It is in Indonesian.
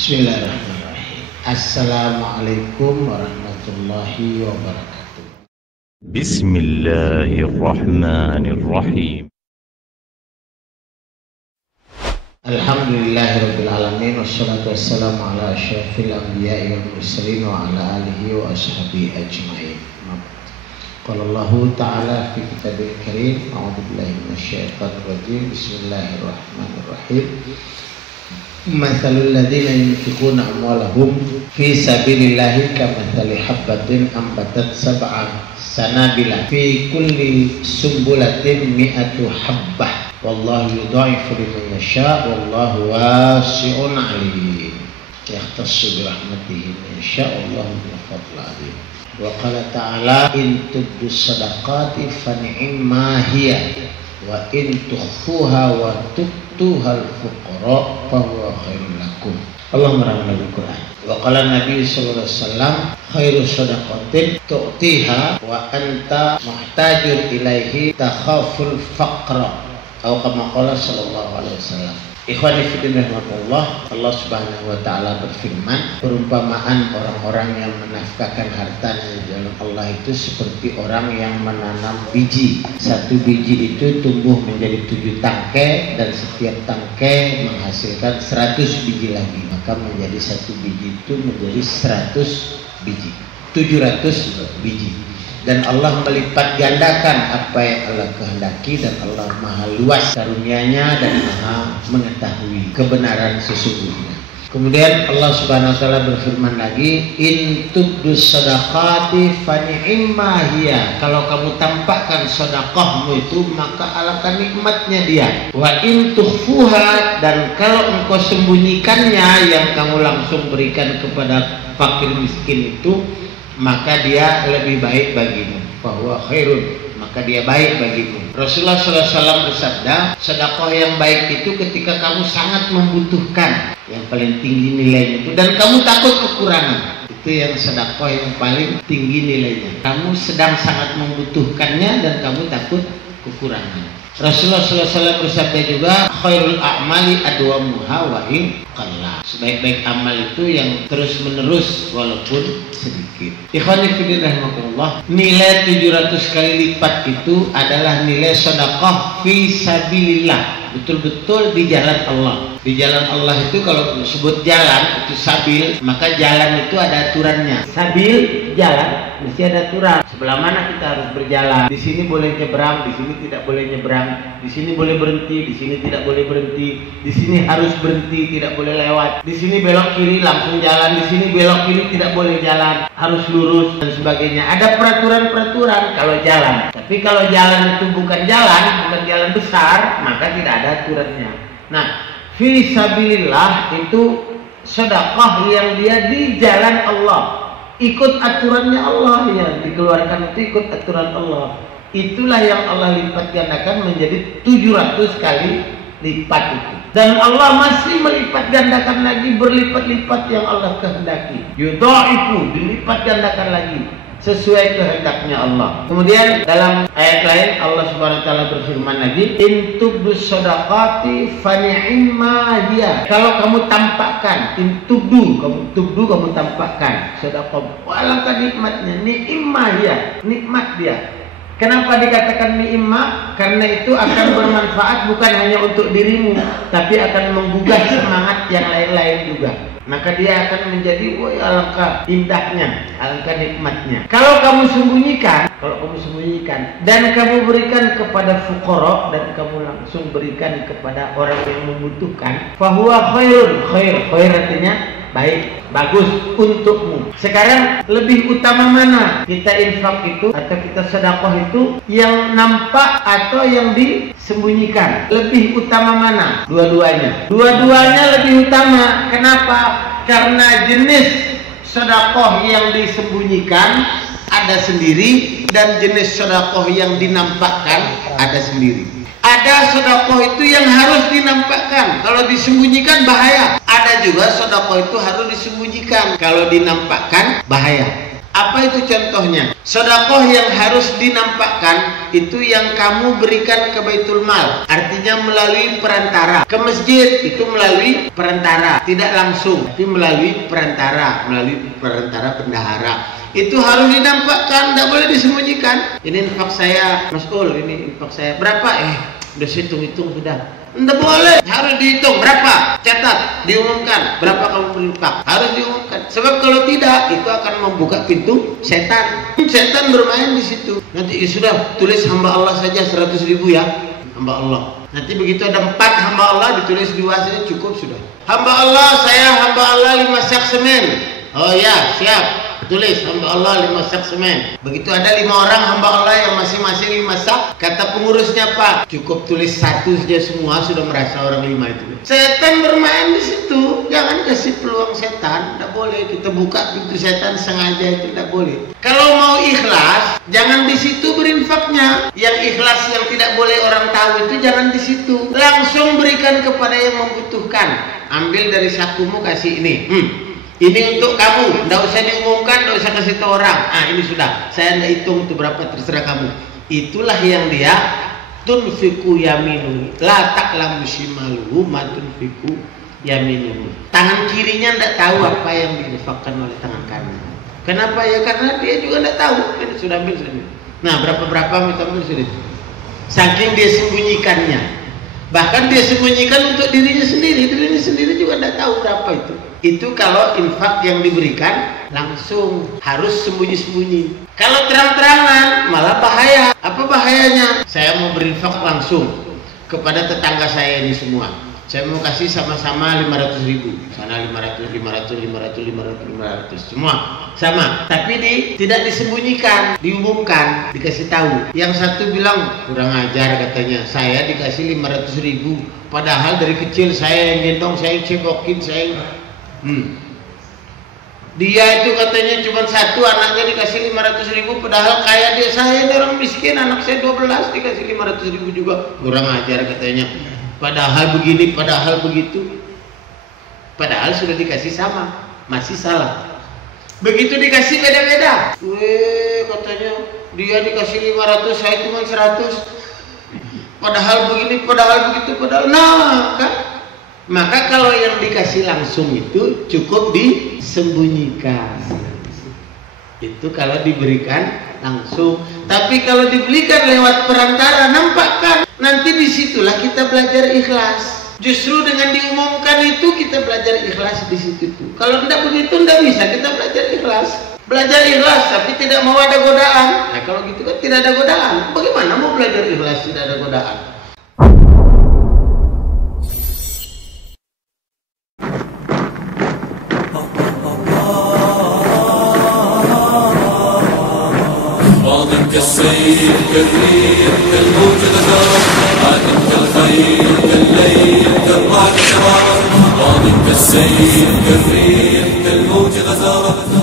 Bismillahirrahmanirrahim. Assalamualaikum warahmatullahi wabarakatuh. Bismillahirrahmanirrahim. Alhamdulillahirabbil alamin wassalatu wassalamu ala asyrafil anbiya'i wal mursalin wa ala alihi wa ashabihi ajmain. Qala Allah ta'ala fi kitabil karim, a'udzu billahi minasyaitonir rajim. Bismillahirrahmanirrahim. Mathalul ladzina yunfiquna amwalahum fi sabilillahi kamathali habbatin ambatat sab'a sanabila fi kulli sumbulatin mi'atu habbah wallahu yudha'ifu liman yasha' wallahu wasi'un 'alim. Yahtassu bi rahmatihi man yasha' wallahu dzul fadli 'azim. Wa qala ta'ala in tubdu sadaqati fa ni'ma hiya wa in tukhfuha wa tu'tuhal fuqara fa huwa khairul lakum. Allahumma rahmana bil Qur'an. Wa qala Nabi sallallahu alaihi wasallam khairu sadaqatin tu'tiha wa anta muhtajun ilaihi takhaful faqra. Atau kama qala sallallahu alaihi wasallam. Ikhwani fillah rahmatullah, Allah Subhanahu wa taala berfirman, perumpamaan orang-orang yang menafkahkan hartanya di jalan Allah itu seperti orang yang menanam biji. Satu biji itu tumbuh menjadi 7 tangkai dan setiap tangkai menghasilkan 100 biji lagi. Maka menjadi satu biji itu menjadi 100 biji. 700 biji. Dan Allah melipat gandakan apa yang Allah kehendaki, dan Allah maha luas karunia-Nya dan maha mengetahui kebenaran sesungguhnya. Kemudian Allah Subhanahu wa taala berfirman lagi, in tubdus sadaqati fa ni'ma hiya. Kalau kamu tampakkan sedekahmu itu maka alangkah nikmatnya dia. Wa in tukhfuha, dan kalau engkau sembunyikannya yang kamu langsung berikan kepada fakir miskin itu, maka dia lebih baik bagimu. Bahwa khairun, maka dia baik bagimu. Rasulullah SAW bersabda, sedekah yang baik itu ketika kamu sangat membutuhkan, yang paling tinggi nilainya itu, dan kamu takut kekurangan. Itu yang sedekah yang paling tinggi nilainya. Kamu sedang sangat membutuhkannya dan kamu takut kekurangan. Rasulullah SAW bersabda juga, khairul a'mali adwamuha wa in qalla. Sebaik-baik amal itu yang terus menerus walaupun sedikit. Ikhwani fillah rahimakumullah, nilai 700 kali lipat itu adalah nilai sedekah fi sabilillah. Betul-betul di jalan Allah. Di jalan Allah itu kalau disebut jalan itu sabil, maka jalan itu ada aturannya. Sabil jalan mesti ada aturan. Sebelah mana kita harus berjalan? Di sini boleh nyebrang, di sini tidak boleh nyebrang. Di sini boleh berhenti, di sini tidak boleh berhenti. Di sini harus berhenti, tidak boleh lewat. Di sini belok kiri langsung jalan, di sini belok kiri tidak boleh jalan, harus lurus dan sebagainya. Ada peraturan-peraturan kalau jalan. Tapi kalau jalan itu bukan jalan besar, maka tidak ada aturannya. Nah, fi sabilillah itu sedekah yang dia di jalan Allah, ikut aturannya Allah, yang dikeluarkan itu ikut aturan Allah. Itulah yang Allah lipat gandakan menjadi 700 kali lipat itu. Dan Allah masih melipat gandakan lagi, berlipat-lipat yang Allah kehendaki. Yudha'ifu, dilipat gandakan lagi sesuai kehendaknya Allah. Kemudian dalam ayat lain Allah Subhanahu wa taala berfirman lagi, in tubdus shadaqati fa ni'ma hiya. Kalau kamu tampakkan, in tubdu, kamu tampakkan sedekah, alangkah nikmatnya. Ni'ma hiya, nikmat dia. Kenapa dikatakan ni'ma? Karena itu akan bermanfaat bukan hanya untuk dirimu, tapi akan menggugah semangat yang lain-lain juga. Maka dia akan menjadi, woi, alangkah indahnya, alangkah nikmatnya. Kalau kamu sembunyikan dan kamu berikan kepada fuqara, dan kamu langsung berikan kepada orang yang membutuhkan, fahuwa khairun. Khair artinya baik, bagus untukmu. Sekarang lebih utama mana? Kita infak itu atau kita sedekah itu, yang nampak atau yang disembunyikan? Lebih utama mana? Dua-duanya. Dua-duanya lebih utama. Kenapa? Karena jenis sedekah yang disembunyikan ada sendiri, dan jenis sedekah yang dinampakkan ada sendiri. Ada sedekah itu yang harus dinampakkan, kalau disembunyikan bahaya. Ada juga sedekah itu harus disembunyikan, kalau dinampakkan bahaya. Apa itu contohnya? Sedekah yang harus dinampakkan itu yang kamu berikan ke Baitul Mal, artinya melalui perantara. Ke masjid itu melalui perantara, tidak langsung, tapi melalui perantara bendahara. Itu harus dinampakkan, tidak boleh disembunyikan. Ini infak saya, Mas Ul, ini infak saya. Berapa? Udah hitung-hitung sudah. Tidak boleh, harus dihitung berapa, catat, diumumkan berapa kamu berinfak, harus diumumkan. Sebab kalau tidak, itu akan membuka pintu setan. Setan bermain di situ. Nanti sudah tulis hamba Allah saja 100.000 ya, hamba Allah. Nanti begitu ada 4 hamba Allah, ditulis 2 saja cukup sudah. Hamba Allah, saya hamba Allah 5 sak semen. Oh ya, siap. Tulis hamba Allah 5 sak semen. Begitu ada 5 orang hamba Allah yang masing-masing 5 sak, kata pengurusnya, Pak, cukup tulis 1 saja, semua sudah merasa orang 5 itu. Setan bermain di situ. Jangan kasih peluang setan, tidak boleh. Kita buka pintu setan sengaja, itu tidak boleh. Kalau mau ikhlas, jangan di situ berinfaknya. Yang ikhlas yang tidak boleh orang tahu itu jangan di situ. Langsung berikan kepada yang membutuhkan. Ambil dari sakumu, kasih ini. Ini untuk kamu, tidak usah diumumkan, tidak usah kasih tahu orang. Ini sudah, saya tidak hitung itu berapa, terserah kamu. Itulah yang dia tunfiku yaminu, la ta'lamu shimaluhu ma tunfiku yaminu. Tangan kirinya tidak tahu apa yang diinfakkan oleh tangan kanan. Kenapa ya? Karena dia juga tidak tahu. Ini sudah ambil sudah. Nah, berapa misalnya sudah. Saking dia sembunyikannya. Bahkan dia sembunyikan untuk dirinya sendiri juga tidak tahu berapa itu. Itu kalau infak yang diberikan langsung, harus sembunyi-sembunyi. Kalau terang-terangan malah bahaya. Apa bahayanya? Saya mau berinfak langsung kepada tetangga saya ini semua. Saya mau kasih sama-sama 500.000. Sana 500 semua sama. Tapi tidak disembunyikan, diumumkan, dikasih tahu. Yang satu bilang kurang ajar katanya, saya dikasih 500.000, padahal dari kecil saya yang gendong, saya yang cebokin, dia itu katanya cuma 1 anaknya dikasih 500.000, padahal kaya dia. Saya ini orang miskin, anak saya 12 dikasih 500.000 juga. Kurang ajar katanya. Padahal begini, padahal begitu. Padahal sudah dikasih sama, masih salah. Begitu dikasih beda-beda. Katanya dia dikasih 500, saya cuma 100. Padahal begini, padahal begitu, padahal. Nah, kan? Maka kalau yang dikasih langsung itu cukup disembunyikan. Itu kalau diberikan langsung. Tapi kalau diberikan lewat perantara, nampakkan. Nanti disitulah kita belajar ikhlas. Justru dengan diumumkan itu kita belajar ikhlas di situ. Kalau tidak begitu, tidak bisa kita belajar ikhlas. Belajar ikhlas tapi tidak mau ada godaan. Nah kalau gitu kan tidak ada godaan. Bagaimana mau belajar ikhlas tidak ada godaan? كالسيف كالريح كالموج غزارة عادم كالخيل كالليل كالرعد شرارة ماض كالسيف كالريح كالموج غزارة